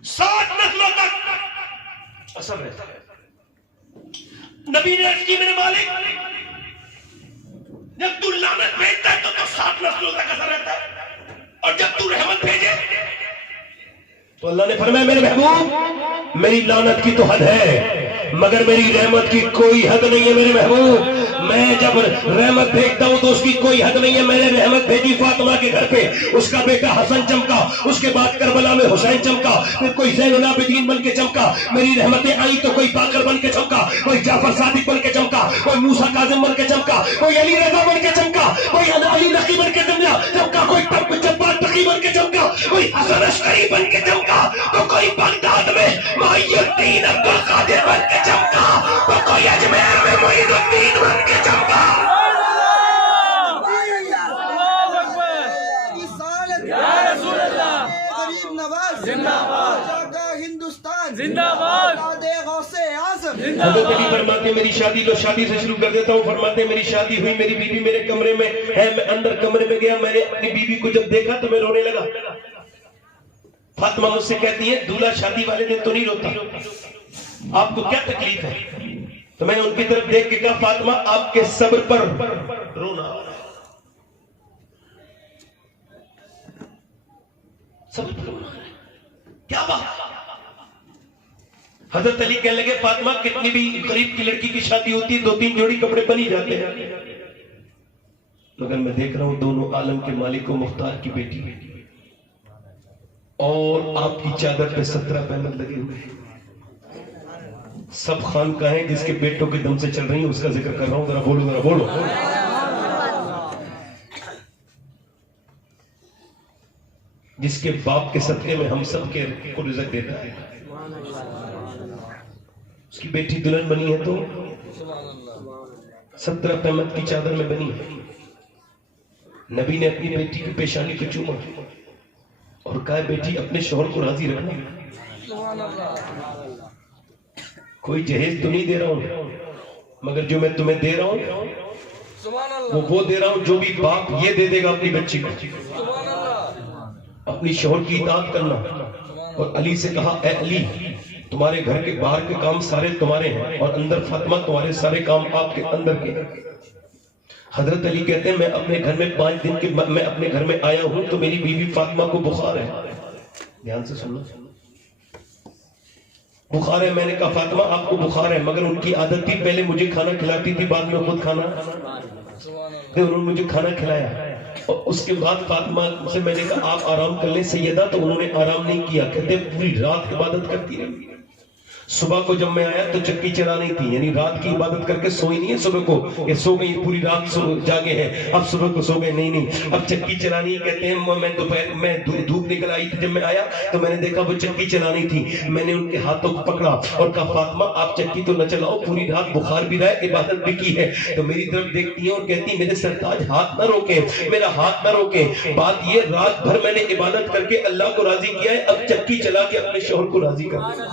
7 نسلوں تک اثر رہتا ہے۔ نبی نے عرض کی میرے مالک جب تو لعنت بھیجتا ہے تو 7 نسلوں تک اثر رہتا ہے، اور جب تو رحمت بھیجے تو اللہ نے فرمایا میرے محبوب میری لعنت کی تو حد ہے مگر میری رحمت کی کوئی حد نہیں ہے میرے محبوب۔ میں جب رحمت بھیجتا ہوں تو اس کی کوئی حد نہیں ہے۔ میں نے رحمت بھیجی فاطمہ کے گھر پہ، اس کا بیٹا حسن چمکا، اس کے بعد کربلا میں حسین چمکا، پھر کوئی زین العابدین بن کے چمکا۔ میری رحمتیں آئی تو کوئی باقر بن کے چمکا، کوئی جعفر صادق بن کے چمکا، کوئی موسیٰ کاظم بن کے چمکا، کوئی علی رضا بن کے چمکا، کوئی علی نقی بن کے چمکا، کوئی جبار تقی بن کے چمکا، کوئی حسن عسکری بن کے چمکا، تو کوئی بغداد میں معین الدین عبد القادر بن کے چمکا، تو کوئی اجمیر میں معین الدین بن کے چمکا۔ حضرت علی فرماتے میری شادی لو، شادی سے شروع کر دیتا ہوں۔ فرماتے میری شادی ہوئی، میری بیوی میرے کمرے میں ہے، میں اندر کمرے میں گیا، میں نے اپنی بیوی کو جب دیکھا تو میں رونے لگا۔ فاطمہ مجھ سے کہتی ہے دولہا شادی والے دن تو نہیں روتا، آپ کو کیا تکلیف ہے؟ تو میں نے ان کی طرف دیکھ کے کہا فاطمہ آپ کے صبر پر رونا آ رہا ہے، صبر پر رونا آ رہا ہے، کیا بات؟ حضرت علی کہنے لگے فاطمہ کتنی بھی غریب کی لڑکی کی شادی ہوتی ہے 2-3 جوڑی کپڑے بن ہی جاتے ہیں، مگر میں دیکھ رہا ہوں دونوں عالم کے مالک و مختار کی بیٹی اور آپ کی چادر پہ 17 پینل لگے ہوئے ہیں۔ سب خانقاہیں جس کے بیٹوں کے دم سے چل رہی ہیں اس کا ذکر کر رہا ہوں، ذرا بولو ذرا بولو۔ جس کے باپ کے صدقے میں ہم سب کے کو رزق دیتا ہے، اس کی بیٹی دلہن بنی ہے تو 17 پیمت کی چادر میں بنی ہے۔ نبی نے اپنی بیٹی کی پیشانی کو چوما اور کہا بیٹی اپنے شوہر کو راضی رکھنا، کوئی جہیز تو نہیں دے رہا ہوں مگر جو میں تمہیں دے رہا ہوں وہ دے رہا ہوں جو بھی باپ یہ دے دے گا اپنی بچی کو، اپنی شوہر کی اطاعت کرنا۔ اور علی سے کہا اے علی تمہارے گھر کے باہر کے کام سارے تمہارے ہیں اور اندر فاطمہ تمہارے سارے کام آپ کے اندر کے۔ حضرت علی کہتے ہیں میں اپنے گھر میں 5 دن کے میں اپنے گھر میں آیا ہوں تو میری بیوی فاطمہ کو بخار ہے، دھیان سے سنو، بخار ہے۔ میں نے کہا فاطمہ آپ کو بخار ہے، مگر ان کی عادت تھی پہلے مجھے کھانا کھلاتی تھی بعد میں خود کھانا، انہوں نے مجھے کھانا کھلایا اور اس کے بعد فاطمہ سے میں نے کہا آپ آرام کر لیں سیدہ، تو انہوں نے آرام نہیں کیا، کہتے پوری رات عبادت کرتی رہی۔ صبح کو جب میں آیا تو چکی چلا نہیں تھی، یعنی رات کی عبادت کر کے سوئی نہیں ہے صبح کو کہ سو گئی پوری رات جاگے ہیں اب صبح کو سو گئے، نہیں اب چکی چلانی۔ کہتے ہیں میں دوپہر میں دھوپ نکل آئی تھی جب میں آیا تو میں نے دیکھا وہ چکی چلانی تھی، میں نے ان کے ہاتھوں کو پکڑا اور کہا فاطمہ آپ چکی تو نہ چلاؤ، پوری رات بخار بھی رہا ہے عبادت بھی کی ہے۔ تو میری طرف دیکھتی ہیں اور کہتی میرے سرتاج ہاتھ نہ روکیں، میرا ہاتھ نہ روکیں، بات یہ رات بھر میں نے عبادت کر کے اللہ کو راضی کیا ہے، اب چکی چلا کے اپنے شوہر کو راضی کر دیں۔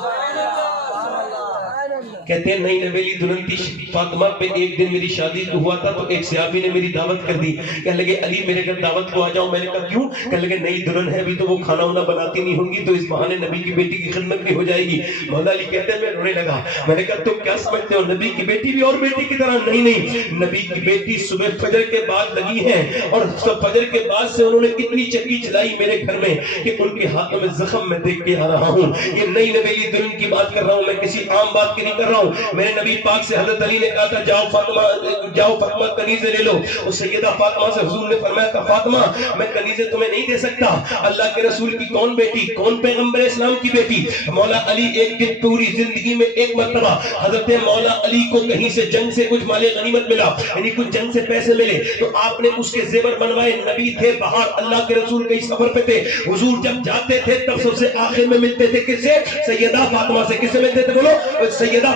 کہتے ہیں نہیں نویلی دلہن تھی فاطمہ پہ۔ ایک دن میری شادی ہوا تھا تو ایک صحابی نے میری دعوت کر دی، کہنے لگے علی میرے گھر دعوت کو آ جاؤ۔ میں نے کہا کیوں؟ کہنے لگے نئی دلہن ہے ابھی تو وہ کھانا وانا بناتی نہیں ہوں گی تو اس بہانے نبی کی بیٹی کی خدمت بھی ہو جائے گی۔ مولا علی کہتے ہیں میں رونے لگا، میں نے کہا تم کیا سمجھتے ہو نبی کی بیٹی بھی اور بیٹی کی طرح؟ نہیں نہیں، نبی کی بیٹی صبح فجر کے بعد لگی ہے اور فجر کے بعد سے انہوں نے اتنی چکی چلائی میرے گھر میں کہ ان کے ہاتھوں میں زخم میں دیکھ کے آ رہا ہوں۔ یہ نئی نویلی دلہن کی بات کر رہا ہوں، میں کسی عام بات کی نہیں کر رہا ہوں۔ میرے نبی پاک سے حضرت علی نے کہا تھا جاؤ فاطمہ کنیزیں لے لو، اور سیدہ فاطمہ سے حضور نے فرمایا تھا فاطمہ میں کنیزیں تمہیں نہیں دے سکتا، اللہ کے رسول کی کون بیٹی، کون پیغمبر اسلام کی بیٹی؟ مولا علی ایک دن پوری زندگی میں ایک مرتبہ حضرت مولا علی کو کہیں سے جنگ سے کچھ مال غنیمت ملا، یعنی کچھ جنگ سے پیسے ملے تو آپ نے اس کے زیور بنوائے۔ نبی تھے باہر، اللہ کے رسول کئی سفر پہ تھے، حضور جب جاتے تھے تب سب سے آخر میں ملتے تھے کس سے؟ سیدہ فاطمہ سے۔ کس سے ملتے تھے بولو؟ سیدہ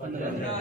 15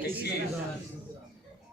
21।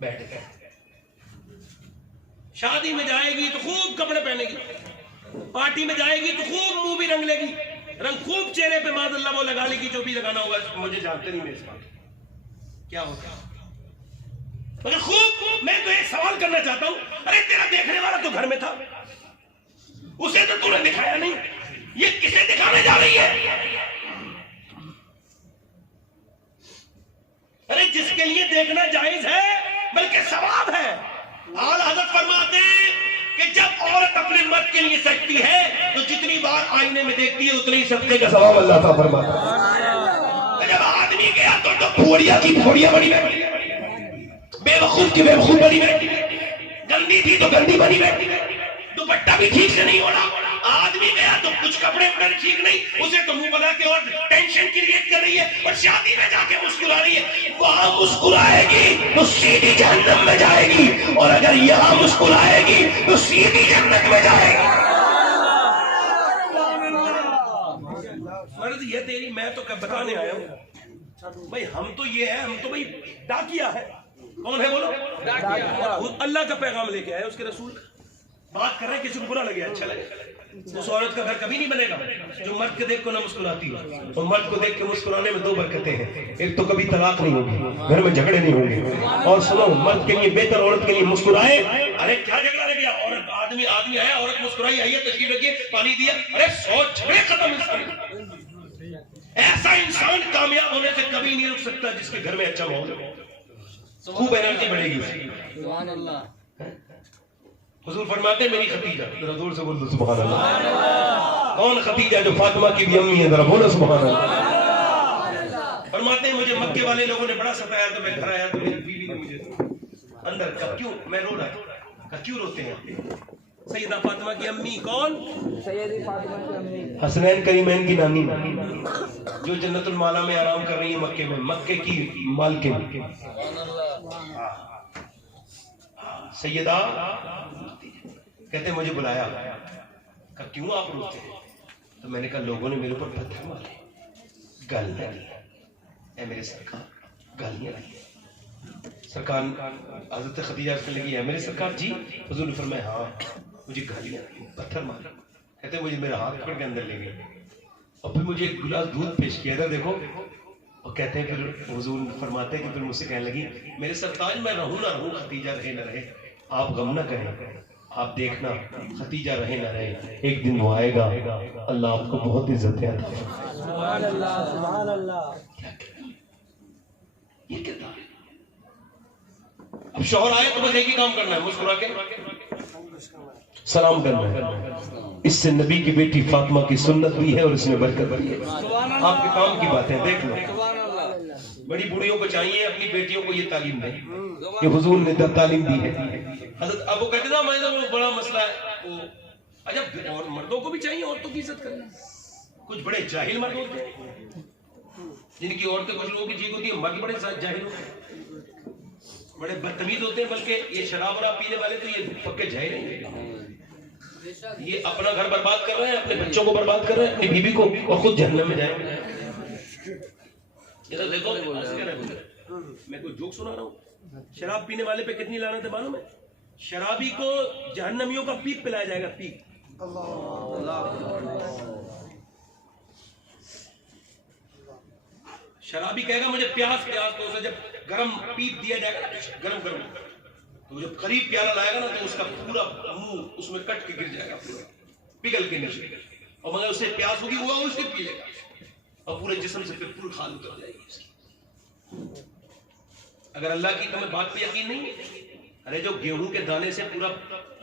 بیٹھ گئے. شادی میں جائے گی تو خوب کپڑے پہنے گی, پارٹی میں جائے گی تو خوب منہ بھی رنگ لے گی, رنگ خوب چہرے پہ معاذ اللہ وہ لگا لے گی جو بھی لگانا ہوگا, مجھے جانتے نہیں میں اس بات کیا ہوتا. مگر خوب میں تو ایک سوال کرنا چاہتا ہوں, ارے تیرا دیکھنے والا تو گھر میں تھا, اسے تو نے دکھایا نہیں, یہ کسے دکھانے جا رہی ہے؟ ارے جس کے لیے دیکھنا جائز ہے بلکہ ثواب ہے. اعلیٰ حضرت فرماتے ہیں کہ جب عورت اپنے مرد کے لیے سجتی ہے تو جتنی بار آئینے میں دیکھتی ہے اتنی صدقے کا ثواب اللہ تعالیٰ فرماتا ہے. جب آدمی گیا تو پھوڑیا کی پھوڑیا بنی بیٹھی, بے وقوف کی بے وقوف بنی بیٹھی, گندی تھی تو گندی بنی بیٹھی, دوپٹہ بھی ٹھیک سے نہیں ہو رہا. آدمی گیا تو کچھ کپڑے اپنے ٹھیک نہیں, اسے تو منہ بنا کے اور ٹینشن کریٹ کر رہی ہے, اور شادی میں جا کے مسکرا رہی ہے. وہاں مسکرائے گی تو سیدھی جہنم میں جائے گی, اور اگر یہاں مسکرائے گی تو سیدھی جنت میں جائے گی. مرض یہ تیری, میں تو بتانے آیا ہوں بھائی, ہم تو یہ ہے, ہم تو بھائی ڈاکیا ہے. کون ہے بولو؟ اللہ کا پیغام لے کے آئے, اس کے رسول بات کر رہے ہیں, کسی کو برا لگے اچھا لگے. اس عورت کا گھر کبھی نہیں بنے گا جو مرد کے دیکھ کو نہ مسکراتی ہے, اور مرد کو دیکھ کے مسکرانے میں دو برکتیں ہیں. ایک تو کبھی طلاق نہیں ہوگی, گھر میں جھگڑے نہیں ہوں گے, اور سنو مرد کے لیے بہتر عورت کے لیے مسکرائے. ارے کیا جھگڑا رہ گیا, عورت آدمی آیا, عورت مسکرائی, آئیے تشریف رکھیے, پانی دیا, ارے 100 جھگڑے ختم. ایسا انسان کامیاب ہونے سے کبھی نہیں رک سکتا جس کے گھر میں اچھا ماحول ہو, خوب انرجی بڑھے گی. سبحان اللہ. حضور فرماتے ہیں میری خدیجہ, ذرا زور سے بولو سبحان اللہ. کون خدیجہ؟ جو فاطمہ کی بھی امی ہے, ذرا بولو سبحان اللہ. فرماتے ہیں مجھے مکے والے لوگوں نے بڑا ستایا, تو میں گھر آیا تو میری بیوی نے مجھے اندر کب کیوں میں رو رہا تھا, کیوں روتے ہیں؟ سیدہ فاطمہ کی امی. کون؟ سیدہ فاطمہ کی امی, حسنین کریمین کی نانی, جو جنت المالا میں آرام کر رہی ہے مکے میں, مکے کی مالکن. سیدہ کہتے مجھے بلایا, کہا کیوں آپ روتے ہیں؟ تو میں نے کہا لوگوں نے میرے اوپر پتھر مارے, گالیاں دی, اے میرے سرکار گالیاں دی. سرکار حضرت خدیجہ سے لگی, ہے میرے سرکار جی. حضور نے فرمایا ہاں مجھے گالیاں دی, پتھر مارے. کہتے مجھے میرا ہاتھ پکڑ کے اندر لے گئے, اور پھر مجھے ایک گلاس دودھ پیش کیا تھا, دیکھو. اور کہتے ہیں پھر حضور فرماتے ہیں کہ پھر مجھ سے کہنے لگی میرے سرتاج میں رہوں نہ رہوں, خدیجہ رہے نہ رہے آپ غم نہ کریں, آپ دیکھنا خدیجہ رہے نہ رہے ایک دن وہ آئے گا, اللہ آپ کو بہت عزت ہے. سبحان اللہ سبحان اللہ. یہ کہتا ہے اب شوہر آئے تو بس ایک ہی کام کرنا ہے, مسکرا کے سلام کرنا ہے. اس سے نبی کی بیٹی فاطمہ کی سنت بھی ہے اور اس میں برکت بھی ہے. آپ کے کام کی بات ہے, دیکھ لو. بڑی بوڑھیوں کو چاہیے اپنی بیٹیوں کو یہ تعلیم دیں, یہ حضور نے تعلیم دی ہے. حضرت اب وہ کہتے نا وہ بڑا مسئلہ ہے, اچھا اور مردوں کو بھی چاہیے عورتوں کی عزت کرنا. کچھ بڑے جاہل مرد ہوتے ہیں جن کی عورتیں کچھ لوگوں کی ٹھیک ہوتی ہیں, مرد بڑے جاہل ہوتے ہیں, بڑے بدتمیز ہوتے ہیں. بلکہ یہ شراب وراب پینے والے تو یہ پکے جاہل ہیں, یہ اپنا گھر برباد کر رہے ہیں, اپنے بچوں کو برباد کر رہے ہیں, اپنی بیوی کو, اور خود جہنم میں جائیں گے. دیکھو میں کوئی جوک سنا رہا ہوں, شراب پینے والے پہ کتنی لعنت ہے معلوم ہے؟ شرابی کو جہنمیوں کا پیک پلایا جائے گا, پیک. شرابی کہے گا مجھے پیاس پیاس, تو اسے جب گرم پیپ دیا جائے گا نا, گرم گرم, تو جب قریب پیالہ لائے گا نا تو اس کا پورا منہ اس میں کٹ کے گر جائے گا, پورا پگھل کے نیچے, اور مگر اسے پیاس ہوگی وہ اسے پی لے گا, اور پورے جسم سے پھر پورا خال اتر جائے گی اس کی. اگر اللہ کی تمہیں بات پہ یقین نہیں ہے, ارے جو گیہوں کے دانے سے پورا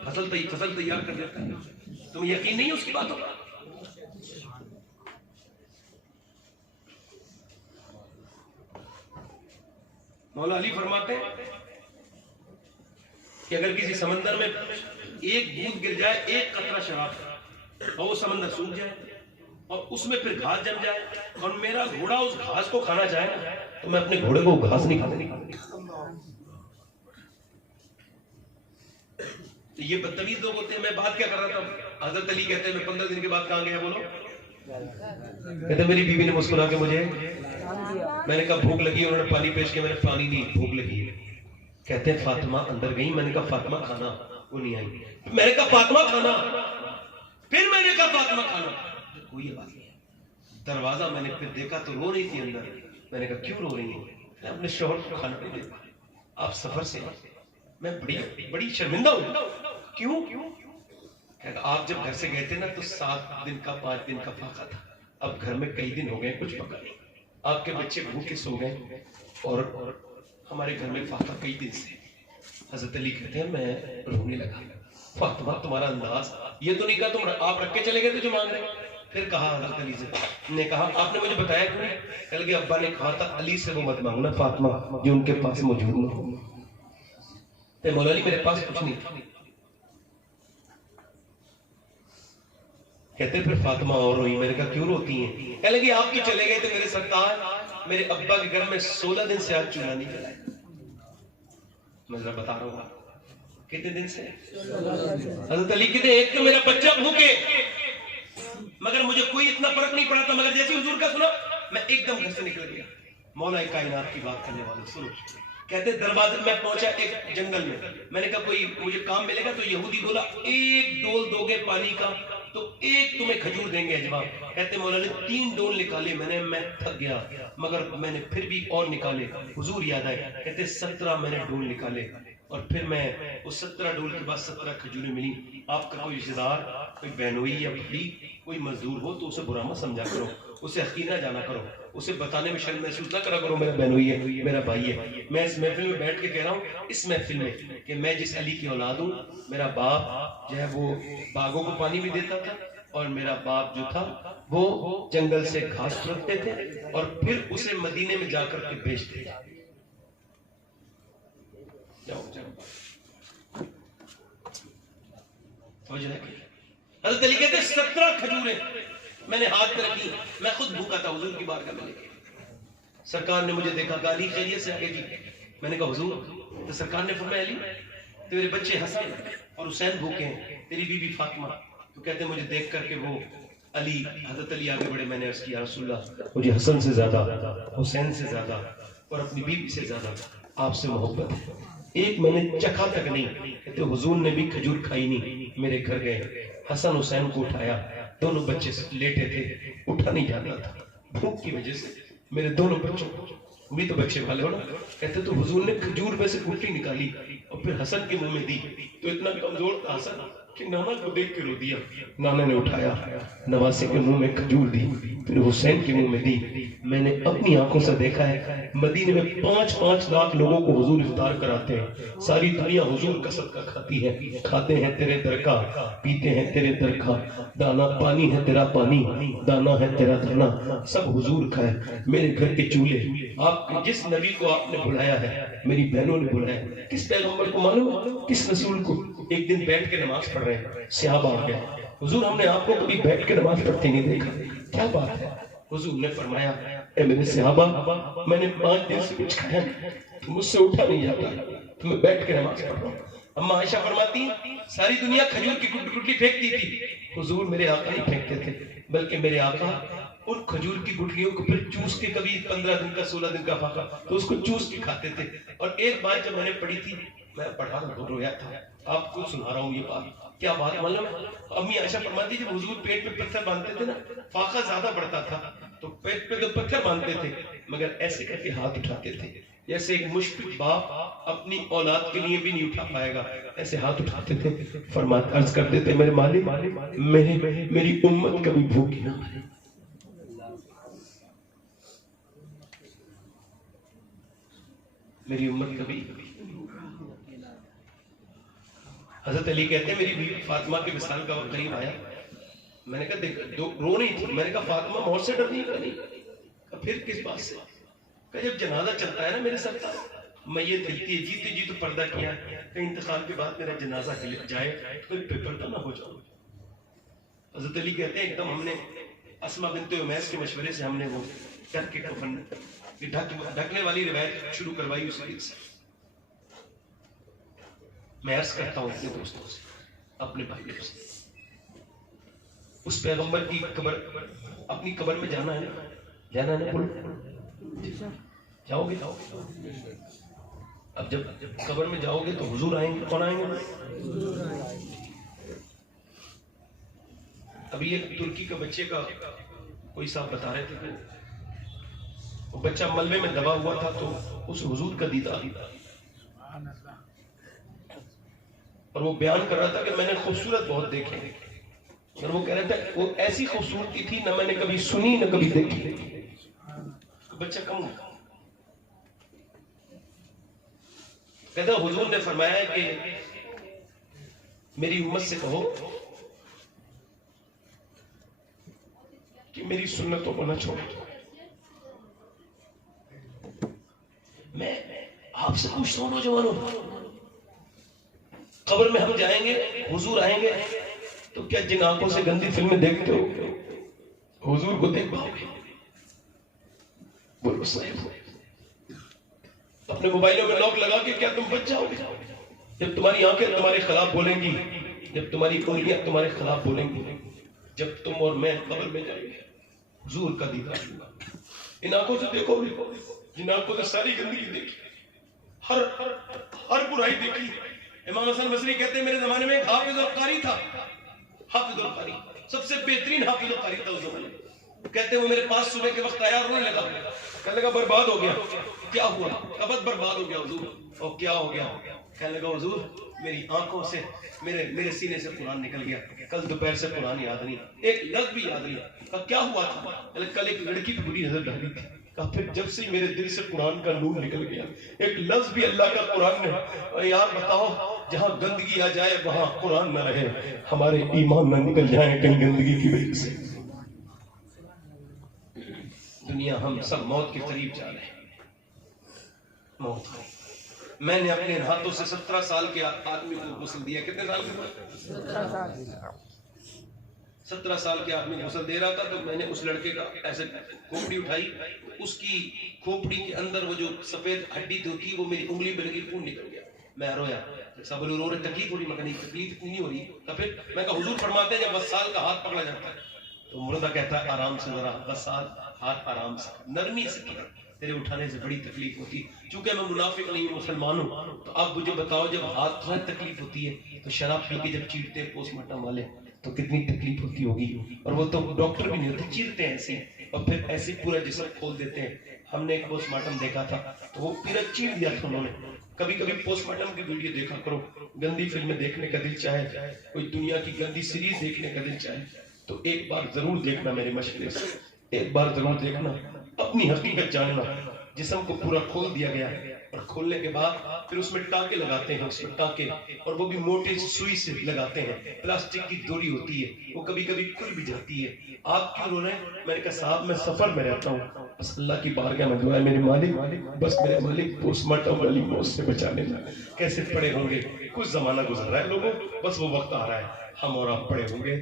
فصل تیار کر دیتا ہے, تمہیں یقین نہیں ہے اس کی باتوں پر؟ مولا علی فرماتے ہیں کہ اگر کسی سمندر میں ایک بوند گر جائے, ایک قطرہ شراب, اور وہ سمندر سوکھ جائے اور اس میں پھر گھاس جم جائے, اور میرا گھوڑا اس گھاس کو کھانا چاہے تو میں اپنے گھوڑے کو گھاس نہیں کھاتا. یہ بدتمیز لوگ ہوتے ہیں. میں بات کیا کر رہا تھا, حضرت علی کہتے ہیں میں 15 دن کے بعد کہاں گیا بولو؟ کہتے میری بیوی نے مسکرا کے مجھے, میں نے کہا بھوک لگی, انہوں نے پانی پیش کیا, میں نے پانی نہیں, بھوک لگی ہے. کہتے ہیں فاطمہ اندر گئی. میں نے کہا فاطمہ کھانا, وہ نہیں آئی. میں نے کہا فاطمہ کھانا, پھر میں نے کہا فاطمہ کھانا, کوئی آواز نہیں. دروازہ میں نے پھر دیکھا تو رو رہی تھی اندر. میں نے کہا کیوں رو رہی ہیں؟ میں اپنے شوہر کو کھانا نہیں دیتا, آپ سفر سے, میں بڑی شرمندہ ہوں. کیوں؟ کہ آپ جب گھر سے گئے تھے نا تو 7 دن کا 5 دن کا فاقہ تھا, اب گھر میں کئی دن ہو گئے کچھ پکا نہیں, آپ کے بچے بھوکے سو گئے اور ہمارے گھر میں فاقہ کئی دن سے. حضرت علی کہتے ہیں میں رونے لگا. فاطمہ تمہارا انداز, یہ تو نہیں کہا تم آپ رکھ کے چلے گئے تھے جو مانگ رہے. پھر کہا حضرت علی سے, نے کہا آپ نے مجھے بتایا کیوں نہیں؟ کہہ لگے ابا نے کہا تھا علی سے وہ مت مانگنا فاطمہ جو ان کے پاس موجود نہ ہو. مولا علی میرے پاس کچھ نہیں تھا. کہتے پھر فاطمہ اور روئی. میں نے کہا کیوں روتی ہیں؟ کہہ لگی آپ کی چلے گئے تھے میرے سرکار, میرے ابا کے گھر میں 16 دن سے آج چولہا نہیں جلایا. میں ذرا بتا رہا ہوں کتنے دن سے. حضرت علی کہتے ایک تو میرا بچہ بھوکے, مگر مجھے کوئی اتنا فرق نہیں پڑا تھا, مگر جیسے حضور کا سنا میں ایک دم گھر سے نکل گیا. مولا کائنات کی بات کرنے والے سنو. کہتے دروازے میں پہنچا ایک جنگل میں نے کہا کوئی مجھے کام ملے گا؟ تو یہودی بولا 1 ڈول دو گے پانی کا تو 1 تمہیں کھجور دیں گے جواب. کہتے مولا نے 3 ڈول نکالے. میں تھک گیا, مگر میں نے پھر بھی اور نکالے. حضور یاد آئے. کہتے 17 میں نے ڈول نکالے, اور پھر میں اس 17 ڈول کے بعد 17 کھجوریں ملی. آپ کا کوئی رشتہ دار, کوئی بہنوئی یا بھائی, کوئی مزدور ہو تو اسے برا مت سمجھا کرو, اسے حقیر نہ جانا کرو, اسے بتانے میں شرم محسوس نہ کرا کرو میرا بہنوئی ہے, میرا بھائی ہے. میں اس محفل میں بیٹھ کے کہہ رہا ہوں, اس محفل میں, کہ میں جس علی کی اولاد ہوں, میرا باپ جو ہے وہ باغوں کو پانی بھی دیتا تھا, اور میرا باپ جو تھا وہ جنگل سے گھاس رکھتے تھے اور پھر اسے مدینے میں جا کر کے بیچتے تھے. حضرت علی کہتے 17 کھجوریں میں نے ہاتھ میں رکھی, میں خود بھوکا تھا حضور کی بارگاہ میں لے کے. سرکار نے مجھے دیکھا, کہ علی خیریت سے آگے جی. میں نے کہا حضور, تو سرکار نے فرمایا علی تیرے بچے حسن اور حسین بھوکے ہیں, تیری بیوی فاطمہ. تو کہتے ہیں مجھے دیکھ کر کے وہ علی, حضرت علی آگے بڑھے. میں نے عرض کیا رسول اللہ مجھے حسن سے زیادہ, حسین سے زیادہ اور اپنی بیوی سے زیادہ آپ سے محبت ہے. ایک میں نے چکھا تک نہیں. کہتے حضور نے بھی کھجور کھائی نہیں. میرے گھر گئے, حسن حسین کو اٹھایا, دونوں بچے لیٹے تھے, اٹھا نہیں جاتا تھا بھوک کی وجہ سے. میرے دونوں بچوں بھی تو بچے والے ہو نا. کہتے تو حضور نے کھجور میں سے گٹلی نکالی اور پھر حسن کے منہ میں دی, تو اتنا کمزور تھا حسن کہ نانا کو دیکھ کے رو دیا. نانا نے اٹھایا, نواسے کے منہ میں کھجور دی, پھر حسین کے منہ میں دی. میں نے اپنی آنکھوں سے دیکھا ہے مدینے میں 5-5 لاکھ لوگوں کو حضور افطار کراتے ہیں. ساری دنیا حضور کا صدقہ کھاتی ہے, کھاتے ہیں تیرے در کا, پیتے ہیں تیرے در کا. دانا پانی ہے تیرا پانی, دانا ہے تیرا دانا, سب حضور کا ہے. میرے گھر کے چولہے, آپ جس نبی کو آپ نے بلایا ہے میری بہنوں نے بلایا ہے. کس پیغمبر کو معلوم, کس رسول کو؟ ایک دن بیٹھ کے نماز پڑھ رہے ہیں, صحابہ آ گئے, حضور ہم نے آپ کو کبھی بیٹھ کے نماز پڑھتے نہیں دیکھا, کیا بات ہے؟ حضور نے فرمایا اے میرے صحابہ, میں نے 5 دن سے کچھ کھایا نہیں, تو مجھ سے اٹھا نہیں جاتا, تو میں بیٹھ کے نماز پڑھ رہا ہوں. اما عائشہ فرماتی ہیں ساری دنیا کھجور کی گٹلی پھینکتی تھی, حضور میرے آقا نہیں پھینکتے تھے, بلکہ میرے آقا ان کھجور کی گٹلیوں کو پھر چوس کے, کبھی 15 دن کا 16 دن کا فاقہ تو اس کو چوس کے کھاتے تھے. اور ایک بات جب میں نے پڑھی تھی, میں پڑھا رہا رویا تھا, آپ کو سنا رہا ہوں یہ بات. کیا بات معلوم, امی عائشہ فرماتی جب حضور پیٹ میں پتھر باندھتے تھے نا, فاقہ زیادہ بڑھتا تھا تو پیٹ پہ تو پتھر باندھتے تھے, مگر ایسے کر کے ہاتھ اٹھاتے تھے جیسے ایک مشفق باپ اپنی اولاد کے لیے بھی نہیں اٹھا پائے گا, ایسے ہاتھ اٹھاتے تھے. فرماتے عرض کرتے تھے میرے مالک میری امت کبھی بھوکی نہ مرے. میری امت کبھی. حضرت علی کہتے ہیں میری بیوی فاطمہ کے وصال کا وقت قریب آیا. میں نے کہا دیکھ رو نہیں تھی. میں نے کہا فاطمہ موت سے ڈر نہیں کرنی. پھر کس بات سے؟ کہ جب جنازہ چلتا ہے نا میرے ساتھ, میت ہلتی ہے, جیتے جی تو پردہ کیا, کہیں انتقال کے بعد میرا جنازہ ہل جائے تو بے پردہ نہ ہو جاؤ. حضرت علی کہتے ہیں ایک دم ہم نے اسما بنت امیس کے مشورے سے ہم نے وہ ڈھک کے کفن ڈھکنے والی روایت شروع کروائی اس دن سے. میں عرض کرتا ہوں اپنے دوستوں سے, اپنے بھائیوں سے, اس پیغمبر کی قبر, اپنی قبر میں جانا ہے نا, بولو جاؤ گے. اب جب قبر میں جاؤ گے تو حضور آئیں گے. کون آئیں گے؟ ابھی ایک ترکی کا بچے کا کوئی صاحب بتا رہے تھے کہ وہ بچہ ملبے میں دبا ہوا تھا تو اس حضور کا دیدار اور وہ بیان کر رہا تھا کہ میں نے خوبصورت بہت دیکھے اور وہ کہہ رہا تھا وہ ایسی خوبصورتی تھی نہ میں نے کبھی سنی نہ کبھی دیکھی. بچہ کم ہوا. کہتا حضور نے فرمایا کہ میری امت سے کہو کہ میری سنتوں کو نہ چھوڑے. میں آپ سے پوچھتا ہوں نوجوانوں، قبر میں ہم جائیں گے، حضور آئیں گے تو کیا جن آنکھوں سے گندی فلمیں دیکھتے ہو حضور کو دیکھ پاؤ گے؟ بولو صحیح ہو. اپنے موبائلوں میں لاک لگا کے کیا تم بچ جاؤ گے؟ جب تمہاری آنکھیں تمہارے خلاف بولیں گی، جب تمہاری انگلیاں تمہارے خلاف بولیں گی، جب تم اور میں قبر میں جائیں گے حضور کا دیدار ہوگا. ان آنکھوں سے دیکھو گے جن آنکھوں سے ساری گندگی دیکھی، ہر برائی دیکھی. امام حسن بصری کہتے ہیں میرے زمانے میں ایک حافظ القاری تھا، حافظ القاری سب سے بہترین حافظ القاری تھا اس زمانے میں. کہتے ہیں وہ میرے پاس صبح کے وقت آیا رونے لگا، کہنے لگا برباد ہو گیا. کیا ہوا؟ ابد برباد ہو گیا حضور. اور کیا ہو گیا؟ کہنے لگا حضور میری آنکھوں سے میرے سینے سے قرآن نکل گیا. کل دوپہر سے قرآن یاد نہیں، ایک لفظ بھی یاد نہیں. کہا کیا ہوا تھا؟ کل ایک لڑکی پہ بری نظر ڈالی تھی. کہا پھر جب سے میرے دل سے قرآن کا نور نکل گیا، ایک لفظ بھی اللہ کا قرآن میں. یار بتاؤ جہاں گندگی آ جائے وہاں قرآن نہ رہے، ہمارے ایمان نہ نکل جائیں کہیں گندگی کی وجہ سے. دنیا ہم سب موت کے قریب جا رہے ہیں. موت میں نے اپنے ہاتھوں سے 17 سال کے آدمی کو غسل دیا. کتنے سال کے؟ 17 سال کے آدمی کو غسل دے رہا تھا تو میں نے اس لڑکے کا ایسے کھوپڑی اٹھائی، اس کی کھوپڑی کے اندر وہ جو سفید ہڈی ہوتی ہے وہ میری انگلی میں لگی، خون نکل گیا. میں رویا. سب لوگ رو رہے تکلیف ہو رہی، مگر تکلیف اتنی نہیں ہو رہی. تو پھر میں کہا حضور فرماتے ہیں جب وصال کا ہاتھ پکڑا جاتا ہے تو مردہ کہتا ہے آرام سے ذرا، وصال ہاتھ آرام سے، نرمی سے کیا، تیرے اٹھانے سے بڑی تکلیف ہوتی. چونکہ میں منافق نہیں ہوں، مسلمان ہوں. تو اب مجھے بتاؤ جب ہاتھ میں تکلیف ہوتی ہے تو شراب پی کے جب چیرتے ہیں پوسٹ مارٹم والے تو کتنی تکلیف ہوتی ہوگی. اور وہ تو ڈاکٹر بھی نہیں ہوتے، چیرتے ہیں ایسے اور پھر ایسے پورا جسم کھول دیتے ہیں. ہم نے ایک پوسٹ مارٹم دیکھا تھا تو وہ پورا چیر دیا تھا انہوں نے. کبھی کبھی پوسٹ مارٹم کی ویڈیو دیکھا کرو. گندی فلمیں دیکھنے کا دل چاہے، کوئی دنیا کی گندی سیریز دیکھنے کا دل چاہے تو ایک بار ضرور دیکھنا. میرے مشورے سے ایک بار ضرور دیکھنا، اپنی حقیقت جاننا. جسم کو پورا کھول دیا گیا اور کھولنے کے بعد پھر اس میں ٹانکے لگاتے ہیں، اس میں ٹانکے، اور وہ بھی موٹے سوئی سے لگاتے ہیں. پلاسٹک کی ڈوری ہوتی ہے، وہ کبھی کبھی کھل بھی جاتی ہے. آپ کیوں رو رہے ہیں؟ میں نے کہا صاحب میں سفر میں رہتا ہوں، بس اللہ کی بارگاہ میں دعا ہے میرے مالک، بس میرے مالک پوسٹ مارٹم والی موت سے بچا لینا. کیسے پڑے ہوں گے، کچھ زمانہ گزر رہا ہے لوگوں، بس وہ وقت آ رہا ہے ہم اور آپ پڑے ہوں گے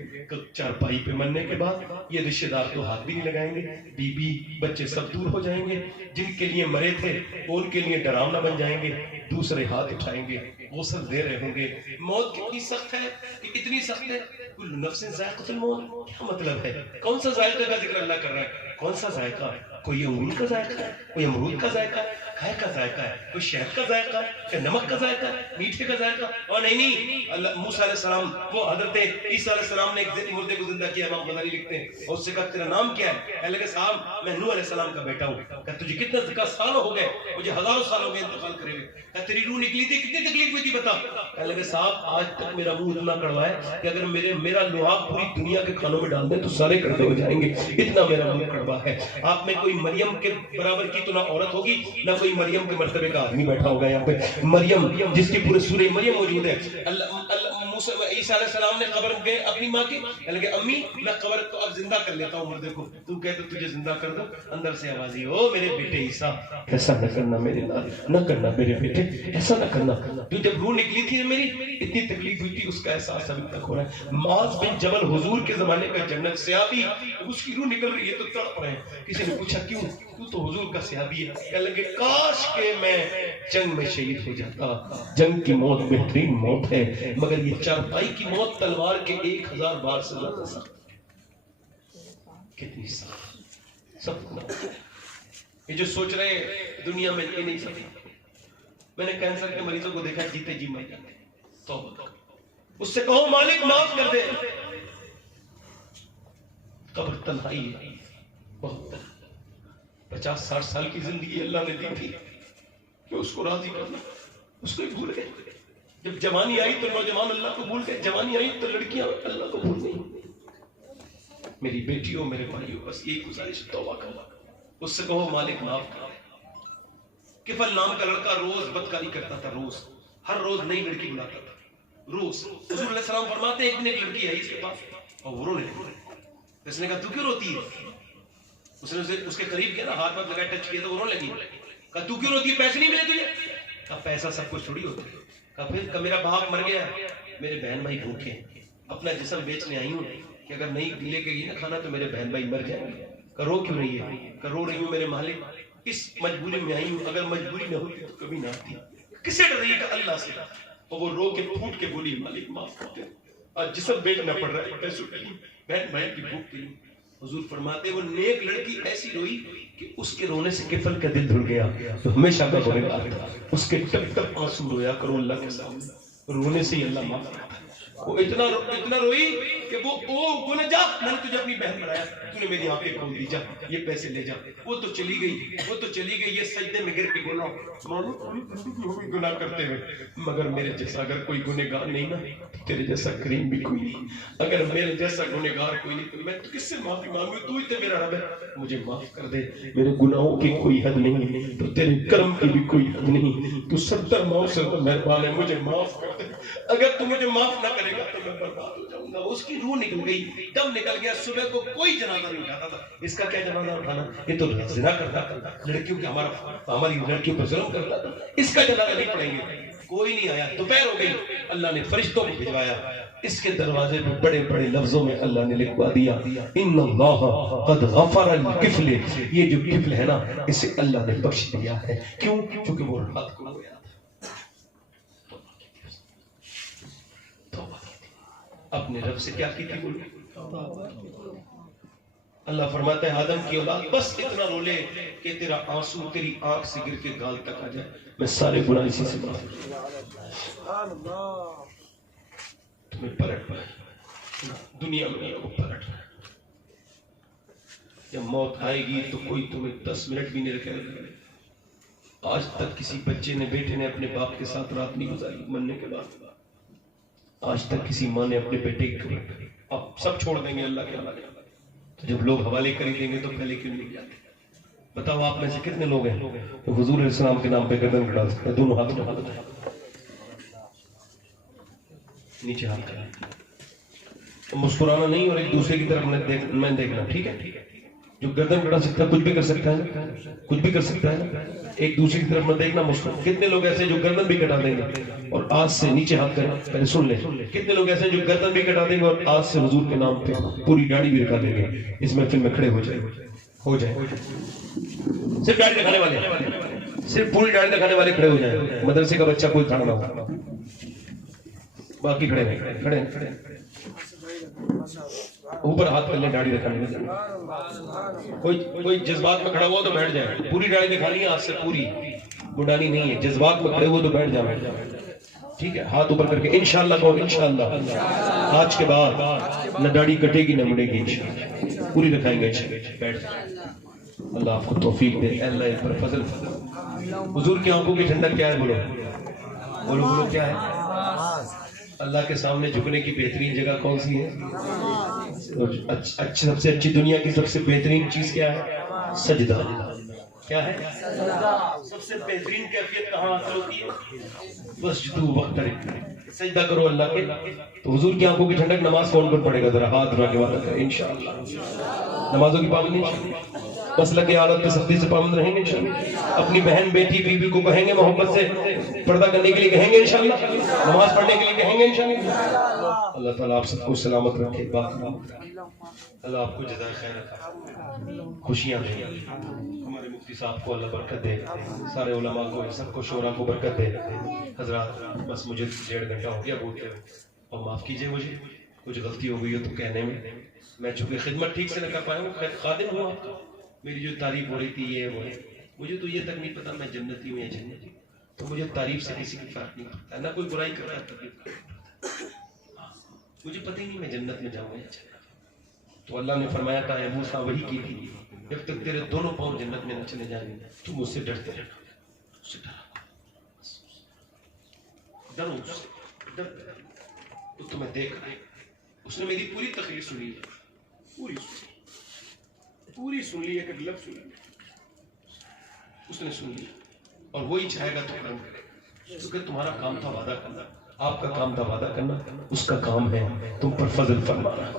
چارپائی پہ مرنے کے بعد. یہ رشتہ دار تو ہاتھ بھی نہیں لگائیں گے، بیوی بچے سب دور ہو جائیں گے. جن کے لیے مرے تھے وہ ان کے لیے ڈراونا بن جائیں گے، دوسرے ہاتھ اٹھائیں گے، غسل دے رہے ہوں گے. موت کتنی سخت ہے، اتنی سخت ہے. کل نفس ذائقۃ الموت کیا مطلب ہے؟ کون سا ذائقہ کا ذکر اللہ کر رہا ہے؟ کون سا ذائقہ؟ کوئی انگور کا ذائقہ ہے، کوئی امرود کا ذائقہ ہے، کھائے کا ذائقہ ہے، کوئی شہد کا ذائقہ ہے، کوئی نمک کا ذائقہ ہے، میٹھے کا ذائقہ. اور نہیں اللہ موسیٰ علیہ السلام، وہ حضرت عیسیٰ علیہ السلام نے ایک مردے کو زندہ کیا. امام غزالی لکھتے ہیں اور اس سے کہا تیرا نام کیا ہے؟ کہنے لگے صاحب میں نوح علیہ السلام کا بیٹا ہوں. کہا تجھے کتنے سال ہو گئے؟ مجھے ہزاروں سال ہو گئے انتقال کرے ہوئے. کہا تیری روح نکلی تھی کتنی تکلیف ہوئی تھی بتا؟ کہنے لگے صاحب آج تک میرا منہ اتنا کڑوا ہے کہ اگر میرا لعاب پوری دنیا کے کھانوں میں ڈال دیں تو سارے کڑوے ہو جائیں گے، اتنا میرا منہ کڑوا ہے. آپ میں کوئی مریم کے برابر کی تو نہ عورت ہوگی، نہ کوئی مریم کے مرتبے کا آدمی بیٹھا ہوگا یہاں پہ. مریم جس کی پورے سورہ مریم موجود ہے. عیسیٰ علیہ السلام نے قبر گئے اپنی ماں کی، کہنے لگے امی میں قبر کو اب زندہ کر لیتا ہوں مردے کو. تو کہتے تجھے زندہ کر دو. اندر سے آوازی او میرے بیٹے عیسیٰ ایسا نہ کرنا میرے لال، نہ کرنا میرے بیٹے، ایسا نہ کرنا. تو جب روح نکلی تھی میری اتنی تکلیف ہوئی تھی، اس کا احساس ابھی تک ہو رہا ہے. معاذ بن جبل حضور کے زمانے کا جنت صحابی، اس کی روح نکل رہی ہے تو تڑپ رہے ہیں. کسی نے پوچھا کیوں؟ تو حضور کا صحابی ہے. کہنے لگے کاش کہ میں جنگ میں شہید ہو جاتا. جنگ کی موت بہترین موت ہے، مگر یہ چارپائی کی موت تلوار کے 1000 بار سے زیادہ سخت. کتنی سخت. یہ جو سوچ رہے ہیں دنیا میں یہ نہیں سکتا. میں نے کینسر کے مریضوں کو دیکھا جیتے جی مر جاتے ہیں. توبہ کرو, اس سے کہو مالک معاف کر دے. قبر تنہائی ہے بہت. 50-60 سال کی زندگی اللہ نے دی تھی کہ اس کو راضی کرنا, اس کو بھول گئے. جب جوانی آئی تو نوجوان اللہ کو بھول گئے, جوانی آئی تو لڑکیاں اللہ کو بھول گئی. میری بیٹیوں میرے بھائیوں بس ایک گزارش, توبہ کرو, اس سے کہو مالک معاف کر. کفل نام کا لڑکا روز بدکاری کرتا تھا, روز ہر روز نئی لڑکی بلاتا تھا, روز. حضور علیہ السلام فرماتے ایک دن ایک لڑکی آئی اس کے پاس اور وہ رونے لگی. اس نے کہا تو کیوں روتی ہے؟ اس نے اس کے قریب کیا نا, ہاتھ پاس لگا, ٹچ کیا تو وہ رونے لگی. کہا تو کیوں روتی ہے, پیسے نہیں ملے تجھے؟ کہا پیسہ سب کچھ تھوڑی ہوتا ہے. کہا پھر میرا باپ مر گیا, میرے بہن بھائی بھوکے ہیں, اپنا جسم بیچنے آئی ہوں کہ اگر نہیں لے کے گئی نا کھانا تو میرے بہن بھائی مر جائیں گے. کہ رو کیوں رہی ہے؟ کہ رو رہی ہوں میرے مالک اس مجبوری میں آئی ہوں, اگر مجبوری نہ ہوتی تو کبھی نہ آتی. کسے ڈر رہی ہے؟ کہ اللہ سے. اور وہ رو کے پھوٹ کے بولی مالک معاف کر دے, آج جسم بیچنا پڑ رہا ہے, پیسوں کے لیے, بہن بھائی کی بھوک کے لیے. حضور فرماتے وہ نیک لڑکی ایسی روئی کہ اس کے رونے سے کفل کا دل دھڑ گیا تو ہمیشہ کا گنہگار تھا. اس کے ٹپ ٹپ آنسو رویا کرو اللہ کے سامنے, رونے سے ہی اللہ معاف کرتا ہے. وہ اتنا روئی کہ وہ نہ جا, میں نے تجھے اپنی بہن بنایا, تو نے میری آنکھیں کھول دی, جا یہ پیسے لے جا. وہ تو چلی گئی, یہ سجدے میں گر کے گناہ کرتے ہوئے. مگر میرے جیسا اگر کوئی گنہگار نہیں نا, تیرے جیسا کریم بھی کوئی نہیں. اگر میرے جیسا گنہگار کوئی نہیں تو میں کس سے معافی مانگوں؟ تو ہی تو میرا رب ہے, مجھے معاف کر دے. میرے گناہوں کی کوئی حد نہیں تو تیرے کرم کی بھی کوئی حد نہیں. تو 70 ماؤں سے مہربان ہے, مجھے معاف کر دے. اگر تو مجھے معاف نہ کرے گا تو میں برباد ہو جاؤں گا. اس کی روح نکل گئی, دم نکل گیا. صبح کو کوئی جنازہ نہیں اٹھاتا تھا. اس کا کیا جنازہ اٹھانا, یہ تو زنا کرتا تھا, لڑکیوں کی ہماری لڑکیوں پر ظلم کرتا تھا, اس کا جنازہ نہیں پڑیں گے. کوئی نہیں آیا. دوپہر ہو گئی, اللہ نے فرشتوں کو بھجوایا. اس کے دروازے پہ بڑے بڑے لفظوں میں اللہ نے لکھوا دیا, ان اللہ قد غفر الکفل. یہ جو کفل ہے نا, اسے اللہ نے بخش دیا ہے. کیوں؟ کیونکہ وہ رات کو گیا. اپنے رب سے کیا کی تھی بولو. اللہ فرماتا ہے آدم کی اولاد بس اتنا رو لے کہ تیرا آنسو تیری آنکھ سے گر کے گال تک آ جائے, میں سارے گناہ اسی سے معاف کر دوں. تمہیں پلٹ پائے دنیا میں کو پلٹ. جب موت آئے گی تو کوئی تمہیں 10 منٹ بھی نہیں رکھے گا. آج تک کسی بچے نے, بیٹے نے اپنے باپ کے ساتھ رات نہیں گزاری مرنے کے بعد. آج تک کسی ماں نے اپنے بیٹے کے, اب سب چھوڑ دیں گے اللہ کے حوالے. جب لوگ حوالے کر دیں گے تو پہلے کیوں نہیں جاتے؟ بتاؤ آپ میں سے کتنے لوگ ہیں تو حضور علیہ السلام کے نام پہ گردن کٹا سکتے ہیں؟ دونوں ہاتھ نیچے ہاتھ کریں, مسکرانا نہیں اور ایک دوسرے کی طرف میں دیکھنا, ٹھیک ہے؟ جو گردن کٹا سکتا ہے کچھ بھی کر سکتا ہے, کچھ بھی کر سکتا ہے. ایک دوسرے کی طرف میں دیکھنا, مسکرا. کتنے لوگ ایسے جو گردن بھی کٹا دیں گے اور آج سے نیچے ہاتھ کریں, پہلے سن لیں. کتنے لوگ ایسے جو گردن بھی کٹا دیں گے اور آج سے حضور کے نام پہ پوری داڑھی بھی رکھا دیں گے؟ اس محفل میں کھڑے ہو جائیں. صرف داڑھی دکھانے والے, صرف پوری داڑھی دکھانے والے کھڑے ہو جائیں. مدرسے کا بچہ کوئی کھڑا نہ ہو, باقی کھڑے ہیں. اوپر ہاتھ کر لیں داڑھی دکھانے میں. کوئی جذبات میں کھڑا ہوا تو بیٹھ جائے. پوری داڑھی دکھانی ہے آج سے, پوری بڑھانی نہیں ہے. جذبات میں کھڑے ہوئے تو بیٹھ جائیں, ٹھیک ہے؟ ہاتھ اوپر کر کے انشاءاللہ کہو, انشاءاللہ آج کے بعد نہ داڑھی کٹے گی نہ مڑے گی, انشاءاللہ پوری دکھائیں گے. بیٹھ جائیں. اللہ آپ کو توفیق دے, اللہ پر فضل. حضور کی آنکھوں کی ٹھنڈک کیا ہے؟ بولو کیا ہے؟ اللہ کے سامنے جھکنے کی بہترین جگہ کون سی ہے؟ سب سے اچھی دنیا کی سب سے بہترین چیز کیا ہے؟ سجدہ. کیا ہے؟ سب سے بہترین کیفیت کہاں حاصل ہوتی ہے؟ وسجدوا واقتربوا, سجدہ کرو اللہ کے. تو حضور کی آنکھوں کی ٹھنڈک نماز کون کون پڑھے گا؟ ذرا ہاتھ اٹھا کے وعدہ کریں انشاءاللہ. نمازوں کی پابندی انشاءاللہ, مسلک عادت پہ سختی سے پابند رہیں گے انشاءاللہ. اپنی بہن بیٹی بیوی کو کہیں گے محبت سے پردہ کرنے کے لیے کہیں گے انشاءاللہ, نماز پڑھنے کے لیے کہیں گے انشاءاللہ. اللہ تعالیٰ آپ سب کو سلامت رکھے, اللہ آپ کو جزائے خیر عطا, خوشیاں دے. ہمارے مفتی صاحب کو اللہ برکت دے, سارے علماء کو, سب کو, شورا کو برکت دے. حضرات بس مجھے 1.5 گھنٹہ ہو گیا بولتے ہوئے, اور معاف کیجئے مجھے کچھ غلطی ہو گئی ہو تو کہنے میں چونکہ خدمت ٹھیک سے نہ کر پایا ہوں. خادم ہوں, میری جو تعریف ہو رہی تھی یہ وہ ہے, مجھے تو یہ تک نہیں پتا میں جنتی ہوں یا جنتی. تو مجھے تعریف سے کسی کی فرق نہیں پڑتا، نہ کوئی برائی کرتا تکلیف کرتا، مجھے پتہ ہی نہیں میں جنت میں جاؤں یا جنت۔ تو اللہ نے فرمایا تھا اے موسیٰ وہی کی تھی، جب تک تیرے دونوں پاؤں جنت میں نہ چلے جائیں گے تم مجھ سے ڈرتے رہنا، مجھ سے ڈرو اس سے، ڈرتے رہنا، وہ تمہیں دیکھ رہا ہے۔ اس نے میری پوری تقریر سنی ہے، پوری سن لی، ایک لفظ سن لیا اس نے، سن لی، اور وہی چاہے گا تو کرم کرے گا، کیونکہ تمہارا کام تھا وعدہ کرنا، آپ کا کام تھا وعدہ کرنا، اس کا کام ہے تم پر فضل فرمانا۔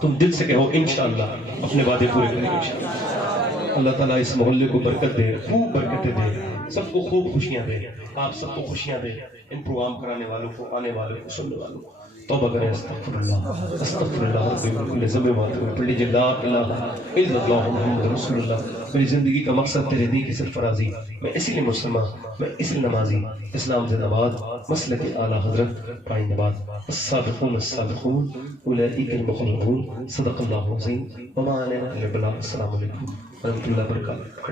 تم دل سے کہو انشاءاللہ اپنے وعدے پورے کریں گے انشاءاللہ۔ اللہ تعالیٰ اس محلے کو برکت دے، خوب برکتیں دے، سب کو خوب خوشیاں دے، آپ سب کو خوشیاں دے، ان پروگرام کرانے والوں کو، آنے والوں کو، سننے والوں کو۔ توبہ کریں، استغفر اللہ ربی من کل ذنب واتوب الیہ، پڑھ لا الہ الا اللہ محمد رسول اللہ۔ میری زندگی کا مقصد تیرے دین کی سرفرازی، میں اسی لیے مسلمان، میں اسی لیے نمازی، اسلام زندہ باد، مسلک اعلیٰ حضرت پائیں نباد، السابقون السابقون اولئک المقربون، صدق اللہ العظیم وما علینا الا البلاغ۔ السلام علیکم ورحمۃ اللہ وبرکاتہ۔